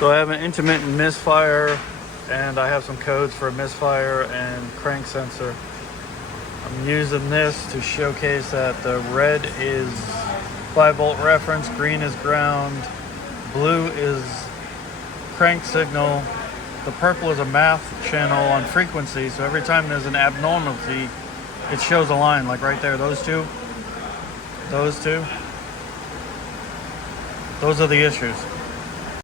So I have an intermittent misfire, and I have some codes for a misfire and crank sensor. I'm using this to showcase that the red is 5-volt reference, green is ground, blue is crank signal, the purple is a math channel on frequency, so every time there's an abnormality, it shows a line, like right there, those two, those are the issues.